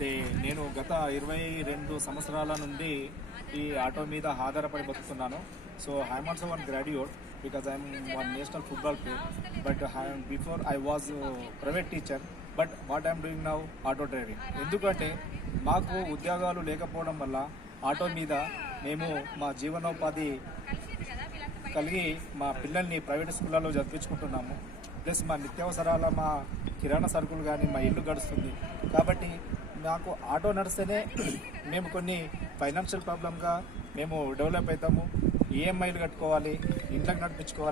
అయితే నేను గత ఇరవై రెండు సంవత్సరాల నుండి ఈ ఆటో మీద ఆధారపడి బతుకుతున్నాను. So I'm also one graduate because I'm one national football player but before I was private teacher but what I'm doing now auto driving ఎందుకంటే మాకు ఉద్యోగాలు లేకపోవడం వల్ల ఆటో మీద మేము మా జీవనోపాధి కలిగి మా పిల్లల్ని ప్రైవేట్ స్కూళ్ళలో చదివించుకుంటున్నాము. ప్లస్ మా నిత్యావసరాల మా కిరాణా సరుకులు కానీ మా ఇల్లు గడుస్తుంది. కాబట్టి నాకు ఆటో నడిస్తేనే మేము కొన్ని ఫైనాన్షియల్ ప్రాబ్లంగా మేము డెవలప్ అవుతాము. ఈఎంఐలు కట్టుకోవాలి ఇంట్లోకి నడిపించుకోవాలి.